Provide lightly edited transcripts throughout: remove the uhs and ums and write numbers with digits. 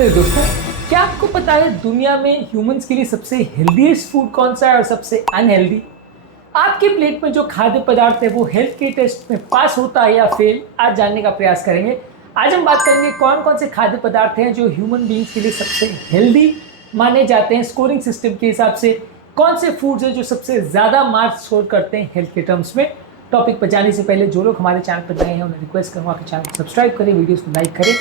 Hello दोस्तों, क्या आपको पता है दुनिया में ह्यूमंस के लिए सबसे हेल्दीएस्ट फूड कौन सा है और सबसे अनहेल्दी? आपके प्लेट में जो खाद्य पदार्थ है वो हेल्थ के टेस्ट में पास होता है या फेल, आज जानने का प्रयास करेंगे। आज हम बात करेंगे कौन कौन से खाद्य पदार्थ हैं जो ह्यूमन बींग्स के लिए सबसे हेल्दी माने जाते हैं स्कोरिंग सिस्टम के हिसाब से। कौन से फूड्स हैं जो सबसे ज़्यादा मार्क्स स्कोर करते हैं हेल्थ के टर्म्स में। टॉपिक पर जाने से पहले जो लोग हमारे चैनल पर नए हैं उन्हें रिक्वेस्ट करूँगा कि चैनल को सब्सक्राइब करें, वीडियोज़ को लाइक करें।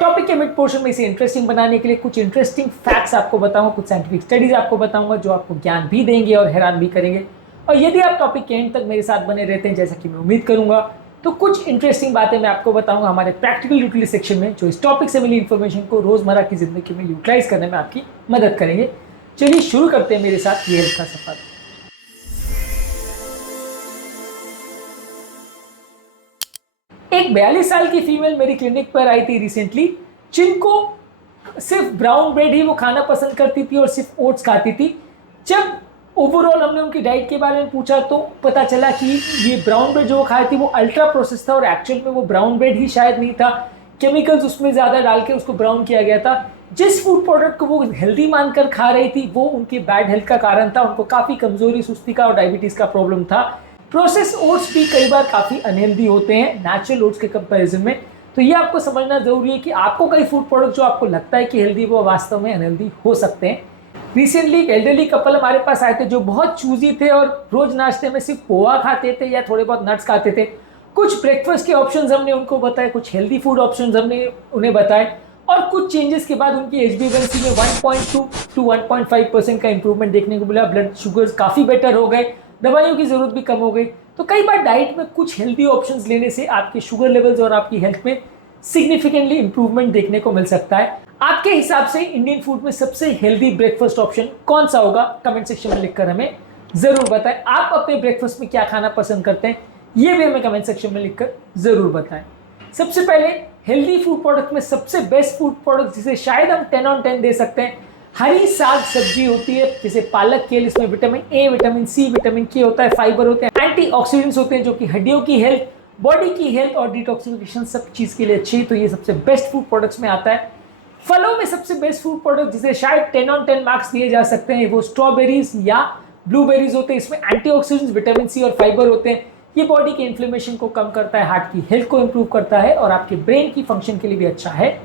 टॉपिक के मिड पोर्शन में इसे इंटरेस्टिंग बनाने के लिए कुछ इंटरेस्टिंग फैक्ट्स आपको बताऊंगा, कुछ साइंटिफिक स्टडीज आपको बताऊंगा जो आपको ज्ञान भी देंगे और हैरान भी करेंगे। और यदि आप टॉपिक के एंड तक मेरे साथ बने रहते हैं जैसा कि मैं उम्मीद करूंगा, तो कुछ इंटरेस्टिंग बातें मैं आपको बताऊंगा हमारे प्रैक्टिकल यूटिलिटी सेक्शन में, जो इस टॉपिक से मिली इन्फॉर्मेशन को रोजमर्रा की जिंदगी में यूटिलाइज करने में आपकी मदद करेंगे। चलिए शुरू करते हैं मेरे साथ ये हेल्थ का सफर। एक 42 साल की फीमेल मेरी क्लिनिक पर आई थी रिसेंटली, जिनको सिर्फ ब्राउन ब्रेड ही वो खाना पसंद करती थी और सिर्फ ओट्स खाती थी। जब ओवरऑल हमने उनकी डाइट के बारे में पूछा तो पता चला कि ये ब्राउन ब्रेड जो वो खाई थी वो अल्ट्रा प्रोसेस था और एक्चुअल में वो ब्राउन ब्रेड ही शायद नहीं था, केमिकल्स उसमें ज़्यादा डाल के उसको ब्राउन किया गया था। जिस फूड प्रोडक्ट को वो हेल्दी मानकर खा रही थी वो उनके बैड हेल्थ का कारण था। उनको काफ़ी कमजोरी, सुस्ती का और डायबिटीज़ का प्रॉब्लम था। प्रोसेस ओट्स भी कई बार काफ़ी अनहेल्दी होते हैं नेचुरल ओट्स के कंपैरिजन में। तो ये आपको समझना जरूरी है कि आपको कई फूड प्रोडक्ट जो आपको लगता है कि हेल्दी वो वास्तव में अनहेल्दी हो सकते हैं। रिसेंटली एक एल्डरली कपल हमारे पास आए थे जो बहुत चूजी थे और रोज नाश्ते में सिर्फ पोहा खाते थे या थोड़े बहुत नट्स खाते थे। कुछ ब्रेकफास्ट के ऑप्शंस हमने उनको बताए, कुछ हेल्दी फूड ऑप्शंस हमने उन्हें बताए और कुछ चेंजेस के बाद उनकी HbA1c में 1.2 टू 1.5% का इंप्रूवमेंट देखने को मिला। ब्लड शुगर्स काफ़ी बेटर हो गए, दवाइयों की जरूरत भी कम हो गई। तो कई बार डाइट में कुछ हेल्दी ऑप्शंस लेने से आपके शुगर लेवल्स और आपकी हेल्थ में सिग्निफिकेंटली इंप्रूवमेंट देखने को मिल सकता है। आपके हिसाब से इंडियन फूड में सबसे हेल्दी ब्रेकफास्ट ऑप्शन कौन सा होगा? कमेंट सेक्शन में लिखकर हमें जरूर बताएं। आप अपने ब्रेकफास्ट में क्या खाना पसंद करते हैं ये भी हमें कमेंट सेक्शन में लिखकर जरूर बताएं। सबसे पहले हेल्दी फूड प्रोडक्ट में सबसे बेस्ट फूड प्रोडक्ट जिसे शायद हम 10 on 10 दे सकते हैं, हरी साग सब्जी होती है जैसे पालक, केल। इसमें vitamin A, vitamin C, vitamin K होता है, फाइबर होते हैं, एंटीऑक्सीडेंट्स होते हैं जो कि हड्डियों की हेल्थ, बॉडी की हेल्थ और डिटॉक्सिफिकेशन सब चीज के लिए अच्छी है। तो ये सबसे बेस्ट फूड प्रोडक्ट्स में आता है। फलों में सबसे बेस्ट फूड प्रोडक्ट जिसे शायद 10 on 10 मार्क्स दिए जा सकते हैं वो स्ट्रॉबेरीज या ब्लूबेरीज होते हैं। इसमें एंटीऑक्सीडेंट्स, विटामिन सी और फाइबर होते हैं। ये बॉडी के इन्फ्लेमेशन को कम करता है, हार्ट की हेल्थ को इंप्रूव करता है और आपके ब्रेन की फंक्शन के लिए भी अच्छा है।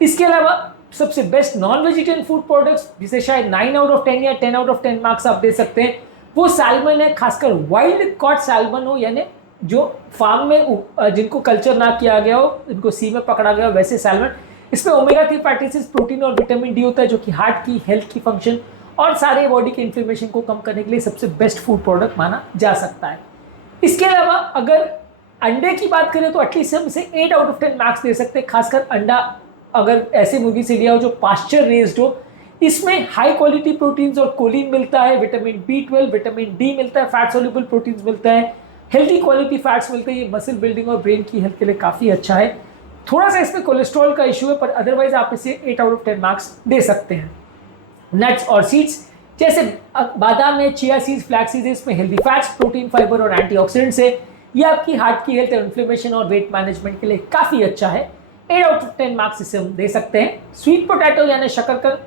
इसके अलावा सबसे best non vegetarian food products जिसे शायद 9 out of 10 या 10 out of 10 मार्क्स आप दे सकते हैं वो सैल्मन है। खासकर वाइल्ड कॉट सैल्मन हो, यानी जो फार्म में जिनको कल्चर ना किया गया हो, जिनको सी में पकड़ा गया हो, वैसे सैल्मन। इसमें ओमेगा 3 फैटी एसिड्स, प्रोटीन और विटामिन डी होता है जो कि हार्ट की हेल्थ की फंक्शन और सारे बॉडी के इन्फ्लेमेशन को कम करने के लिए सबसे बेस्ट फूड प्रोडक्ट माना जा सकता है। इसके अलावा अगर अंडे की बात करें तो एटलीस्ट हम इसे 8 out of 10 मार्क्स दे सकते हैं। खासकर अंडा अगर ऐसे मुर्गी से लिया हो जो पास्चर रेज्ड हो, इसमें हाई क्वालिटी प्रोटीन्स और कोलिन मिलता है, विटामिन B12, विटामिन डी मिलता है, फैट सोल्यूबल प्रोटीन्स मिलता है, हेल्दी क्वालिटी फैट्स मिलते हैं। ये मसल बिल्डिंग और ब्रेन की हेल्थ के लिए काफ़ी अच्छा है। थोड़ा सा इसमें कोलेस्ट्रॉल का इशू है पर अदरवाइज आप इसे 8 out of 10 मार्क्स दे सकते हैं। नट्स और सीड्स जैसे बादाम में चिया सीड्स, फ्लैक्स सीड्स, इसमें हेल्दी फैट्स, प्रोटीन, फाइबर और एंटीऑक्सीडेंट्स है। ये आपकी हार्ट की हेल्थ, इन्फ्लेमेशन और वेट मैनेजमेंट के लिए काफ़ी अच्छा है। 8 out of 10 मार्क्स इसे हम दे सकते हैं। स्वीट पोटैटो यानी शकरकंद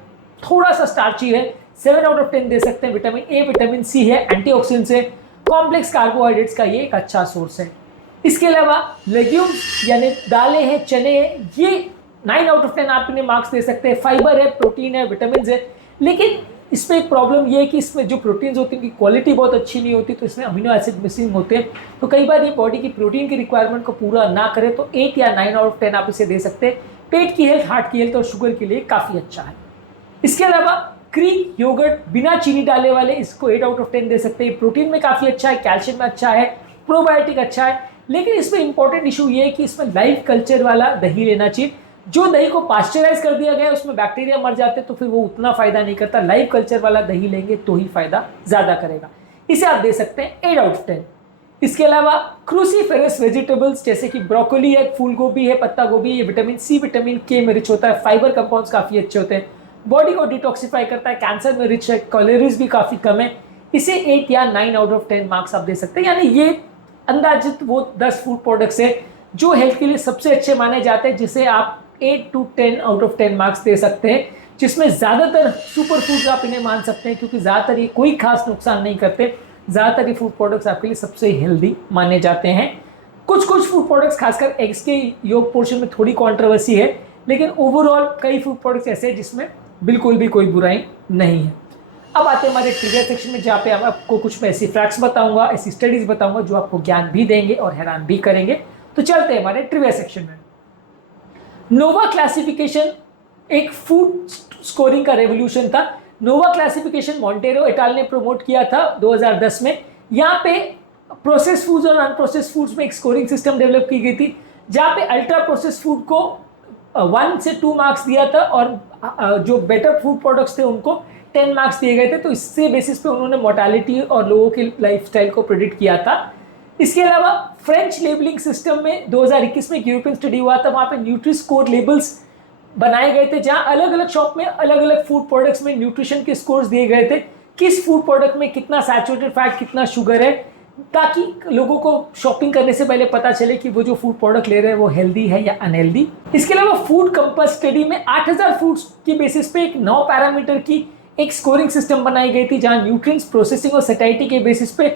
थोड़ा सा स्टार्ची है, 7 out of 10 दे सकते हैं। विटामिन ए, विटामिन सी है, एंटीऑक्सीडेंट्स है, कॉम्प्लेक्स कार्बोहाइड्रेट्स का ये एक अच्छा सोर्स है। इसके अलावा लेग्यूम्स यानी दालें हैं, चने हैं, ये 9 out of 10 आप इन्हें मार्क्स दे सकते हैं। फाइबर है, प्रोटीन है, विटामिन है। लेकिन इसमें एक प्रॉब्लम ये है कि इसमें जो प्रोटीन्स होती हैं उनकी क्वालिटी बहुत अच्छी नहीं होती, तो इसमें अमीनो एसिड मिसिंग होते हैं। तो कई बार ये बॉडी की प्रोटीन की रिक्वायरमेंट को पूरा ना करे, तो 8 या 9 out of 10 आप इसे दे सकते हैं। पेट की हेल्थ, हार्ट की हेल्थ और शुगर के लिए काफ़ी अच्छा है। इसके अलावा ग्रीक योगर्ट बिना चीनी डाले वाले, इसको 8 out of 10 दे सकते हैं। प्रोटीन में काफ़ी अच्छा है, कैल्शियम में अच्छा है, प्रोबायोटिक अच्छा है। लेकिन इसमें इंपॉर्टेंट इशू ये है कि इसमें लाइव कल्चर वाला दही लेना चाहिए। जो दही को पास्चराइज कर दिया गया है उसमें बैक्टीरिया मर जाते हैं तो फिर वो उतना फायदा नहीं करता। लाइव कल्चर वाला दही लेंगे तो ही फायदा ज्यादा करेगा। इसे आप दे सकते हैं 8 out of 10। इसके अलावा क्रूसीफेरस वेजिटेबल्स जैसे कि ब्रोकोली है, फूल गोभी है, पत्ता गोभी, ये विटामिन सी, विटामिन के में रिच होता है, फाइबर कंपाउंड्स काफी अच्छे होते हैं, बॉडी को डिटॉक्सिफाई करता है, कैंसर में रिच है, कैलोरीज भी काफी कम है। इसे 8 या 9 out of 10 मार्क्स आप दे सकते हैं। यानी ये अंदाजित वो 10 फूड प्रोडक्ट्स है जो हेल्थ के लिए सबसे अच्छे माने जाते हैं, जिसे आप 8 to 10 आउट ऑफ 10 मार्क्स दे सकते हैं, जिसमें ज़्यादातर सुपर फूड्स आप इन्हें मान सकते हैं, क्योंकि ज़्यादातर ये कोई खास नुकसान नहीं करते। ज़्यादातर ये फूड प्रोडक्ट्स आपके लिए सबसे हेल्दी माने जाते हैं। कुछ फूड प्रोडक्ट्स, खासकर एग्स के योग पोर्शन में थोड़ी कंट्रोवर्सी है, लेकिन ओवरऑल कई फूड प्रोडक्ट्स ऐसे हैं जिसमें बिल्कुल भी कोई बुराई नहीं है। अब आते हैं हमारे ट्रिविया सेक्शन में, जहाँ पे हम आपको कुछ ऐसी फैक्ट्स बताऊंगा, ऐसी स्टडीज बताऊंगा जो आपको ज्ञान भी देंगे और हैरान भी करेंगे। तो चलते हैं हमारे ट्रिविया सेक्शन में। नोवा क्लासिफिकेशन एक फूड स्कोरिंग का रेवोल्यूशन था। नोवा क्लासिफिकेशन मॉन्टेरो एटाल ने प्रमोट किया था 2010 में। यहाँ पे प्रोसेस फूड्स और अनप्रोसेस फूड्स में एक स्कोरिंग सिस्टम डेवलप की गई थी, जहाँ पे अल्ट्रा प्रोसेस फूड को 1 से 2 मार्क्स दिया था और जो बेटर फूड प्रोडक्ट्स थे उनको 10 मार्क्स दिए गए थे। तो इससे बेसिस पे उन्होंने मोर्टालिटी और लोगों के लाइफस्टाइल को प्रेडिक्ट किया था। इसके अलावा फ्रेंच लेबलिंग सिस्टम में 2021 में एक यूरोपियन स्टडी हुआ था, वहाँ पे न्यूट्री स्कोर लेबल्स बनाए गए थे, जहाँ अलग अलग शॉप में अलग अलग फूड प्रोडक्ट्स में न्यूट्रिशन के स्कोर्स दिए गए थे, किस फूड प्रोडक्ट में कितना सैचुरेटेड फैट, कितना शुगर है, ताकि लोगों को शॉपिंग करने से पहले पता चले कि वो जो फूड प्रोडक्ट ले रहे हैं वो हेल्दी है या अनहेल्दी। इसके अलावा फूड कंपास स्टडी में 8000 फूड्स की बेसिस पे एक 9 पैरामीटर की एक स्कोरिंग सिस्टम बनाई गई थी, जहां न्यूट्रिएंट्स, प्रोसेसिंग और सैटिस्फैक्शन के बेसिस पे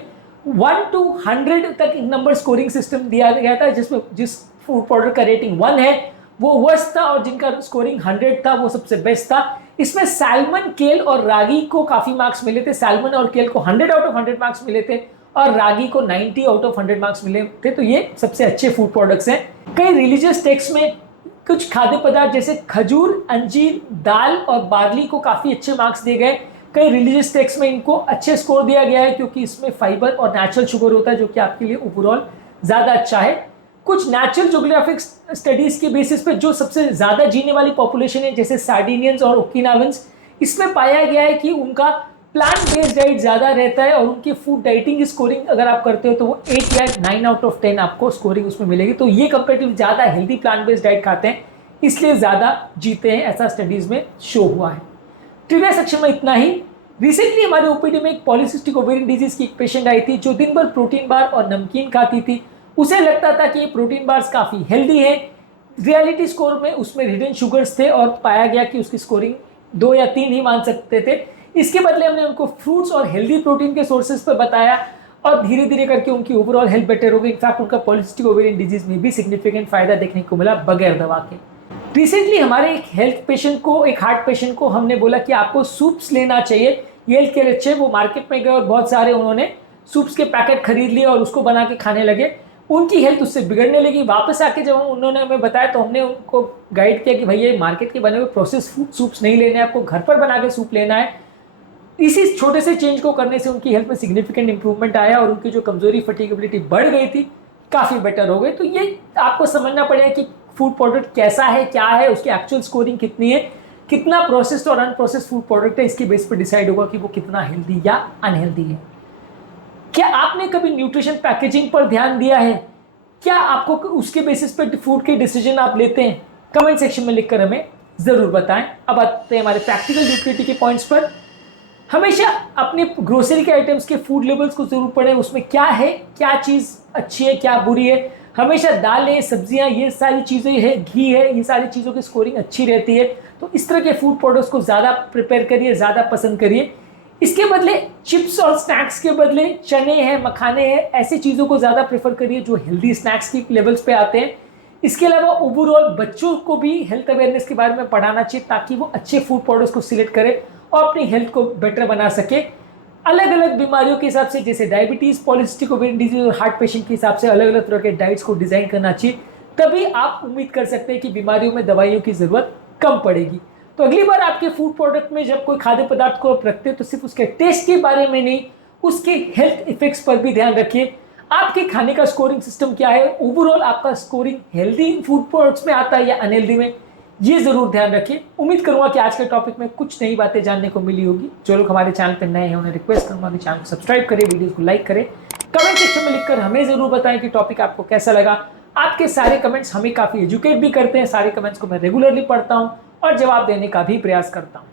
1 to 100 तक नंबर स्कोरिंग सिस्टम दिया गया था, जिसमें जिस फूड प्रोडक्ट का रेटिंग 1 है वो वर्स्ट था और जिनका स्कोरिंग 100 था वो सबसे बेस्ट था। इसमें सैल्मन, केल और रागी को काफी मार्क्स मिले थे। सैल्मन और केल को 100 आउट ऑफ 100 मार्क्स मिले थे और रागी को 90 आउट ऑफ 100 मार्क्स मिले थे। तो ये सबसे अच्छे फूड प्रोडक्ट्स हैं। कई रिलीजियस टेक्स्ट में कुछ खाद्य पदार्थ जैसे खजूर, अंजीर, दाल और बार्ली को काफी अच्छे मार्क्स दिए गए। कई रिलीजियस टेक्स्ट में इनको अच्छे स्कोर दिया गया है, क्योंकि इसमें फाइबर और नेचुरल शुगर होता है, जो कि आपके लिए ओवरऑल ज्यादा अच्छा है। कुछ नेचुरल ज्योग्राफिक स्टडीज के बेसिस पे जो सबसे ज्यादा जीने वाली पॉपुलेशन है, जैसे सार्डिनियंस और ओकिनावंस, इसमें पाया गया है कि उनका प्लांट बेस्ड डाइट ज्यादा रहता है और उनकी फूड डाइटिंग की स्कोरिंग अगर आप करते हो तो वो 8 या 9 आउट ऑफ 10 आपको स्कोरिंग उसमें मिलेगी। तो ये कंपेरेटिव ज्यादा हेल्दी प्लांट बेस्ड डाइट खाते हैं, इसलिए ज्यादा जीते हैं, ऐसा स्टडीज में शो हुआ है। ट्रिविया सेक्शन में इतना ही। रिसेंटली हमारे ओपीडी में एक पॉलीसिस्टिक ओवेरियन डिजीज की एक पेशेंट आई थी, जो दिन भर प्रोटीन बार और नमकीन खाती थी। उसे लगता था कि ये प्रोटीन बार्स काफी हेल्दी है। रियलिटी स्कोर में उसमें हिडन शुगर्स थे और पाया गया कि उसकी स्कोरिंग 2 या 3 ही मान सकते थे। इसके बदले हमने उनको फ्रूट्स और हेल्दी प्रोटीन के सोर्सेज पर बताया और धीरे धीरे करके उनकी ओवरऑल हेल्थ बेटर हो गई। इनफैक्ट उनका पॉलीसिस्टिक ओवेरियन डिजीज में भी सिग्निफिकेंट फायदा देखने को मिला बगैर दवा के। रिसेंटली हमारे एक हेल्थ पेशेंट को, एक हार्ट पेशेंट को हमने बोला कि आपको सूप्स लेना चाहिए, ये हेल्थ के लिए अच्छे। वो मार्केट में गए और बहुत सारे उन्होंने सूप्स के पैकेट खरीद लिए और उसको बना के खाने लगे। उनकी हेल्थ उससे बिगड़ने लगी। वापस आके जब उन्होंने हमें बताया तो हमने उनको गाइड किया कि भैया मार्केट के बने हुए प्रोसेस फूड सूप्स नहीं लेने, आपको घर पर बना के सूप लेना है। इसी छोटे से चेंज को करने से उनकी हेल्थ में सिग्निफिकेंट इंप्रूवमेंट आया और उनकी जो कमजोरी, फटीगेबिलिटी बढ़ गई थी, काफ़ी बेटर हो गई। तो ये आपको समझना पड़ेगा कि फूड प्रोडक्ट कैसा है, क्या है, उसकी एक्चुअल स्कोरिंग कितनी है, कितना प्रोसेस्ड और अनप्रोसेस्ड फूड प्रोडक्ट है, इसके बेस पर डिसाइड होगा कि वो कितना हेल्दी या अनहेल्दी है। क्या आपने कभी न्यूट्रिशन पैकेजिंग पर ध्यान दिया है? क्या आपको उसके बेसिस पर फूड के डिसीजन आप लेते हैं? कमेंट सेक्शन में लिखकर हमें ज़रूर बताएं। अब आते हैं हमारे प्रैक्टिकल यूटिलिटी के पॉइंट्स पर। हमेशा अपने ग्रोसरी के आइटम्स के फूड लेबल्स को जरूर पढ़ें, उसमें क्या है, क्या चीज़ अच्छी है, क्या बुरी है। हमेशा दालें, सब्जियां, ये सारी चीज़ें है, घी है, ये सारी चीज़ों की स्कोरिंग अच्छी रहती है। तो इस तरह के फूड प्रोडक्ट्स को ज़्यादा प्रिपेयर करिए, ज़्यादा पसंद करिए। इसके बदले चिप्स और स्नैक्स के बदले चने हैं, मखाने हैं, ऐसी चीज़ों को ज़्यादा प्रेफर करिए जो हेल्दी स्नैक्स की लेवल्स पे आते हैं। इसके अलावा ओवरऑल बच्चों को भी हेल्थ अवेयरनेस के बारे में पढ़ाना चाहिए, ताकि वो अच्छे फूड प्रोडक्ट्स को सिलेक्ट करें और अपनी हेल्थ को बेटर बना सके। अलग अलग बीमारियों के हिसाब से, जैसे डायबिटीज़, पॉलीसिस्टिक ओवेरियन डिजीज और हार्ट पेशेंट के हिसाब से अलग अलग तरह के डाइट्स को डिज़ाइन करना चाहिए। तभी आप उम्मीद कर सकते हैं कि बीमारियों में दवाइयों की ज़रूरत कम पड़ेगी। तो अगली बार आपके फूड प्रोडक्ट में जब कोई खाद्य पदार्थ को आप रखते हैं तो सिर्फ उसके टेस्ट के बारे में नहीं, उसके हेल्थ इफेक्ट्स पर भी ध्यान रखिए। आपके खाने का स्कोरिंग सिस्टम क्या है, ओवरऑल आपका स्कोरिंग हेल्दी फूड प्रोडक्ट्स में आता है या अनहेल्दी में, ये जरूर ध्यान रखिए। उम्मीद करूंगा कि आज के टॉपिक में कुछ नई बातें जानने को मिली होगी। जो लोग हमारे चैनल पर नए हैं उन्हें रिक्वेस्ट करूंगा कि चैनल को सब्सक्राइब करें, वीडियो को लाइक करें, कमेंट सेक्शन में लिखकर हमें जरूर बताएं कि टॉपिक आपको कैसा लगा। आपके सारे कमेंट्स हमें काफ़ी एजुकेट भी करते हैं। सारे कमेंट्स को मैं रेगुलरली पढ़ता हूँ और जवाब देने का भी प्रयास करता हूँ।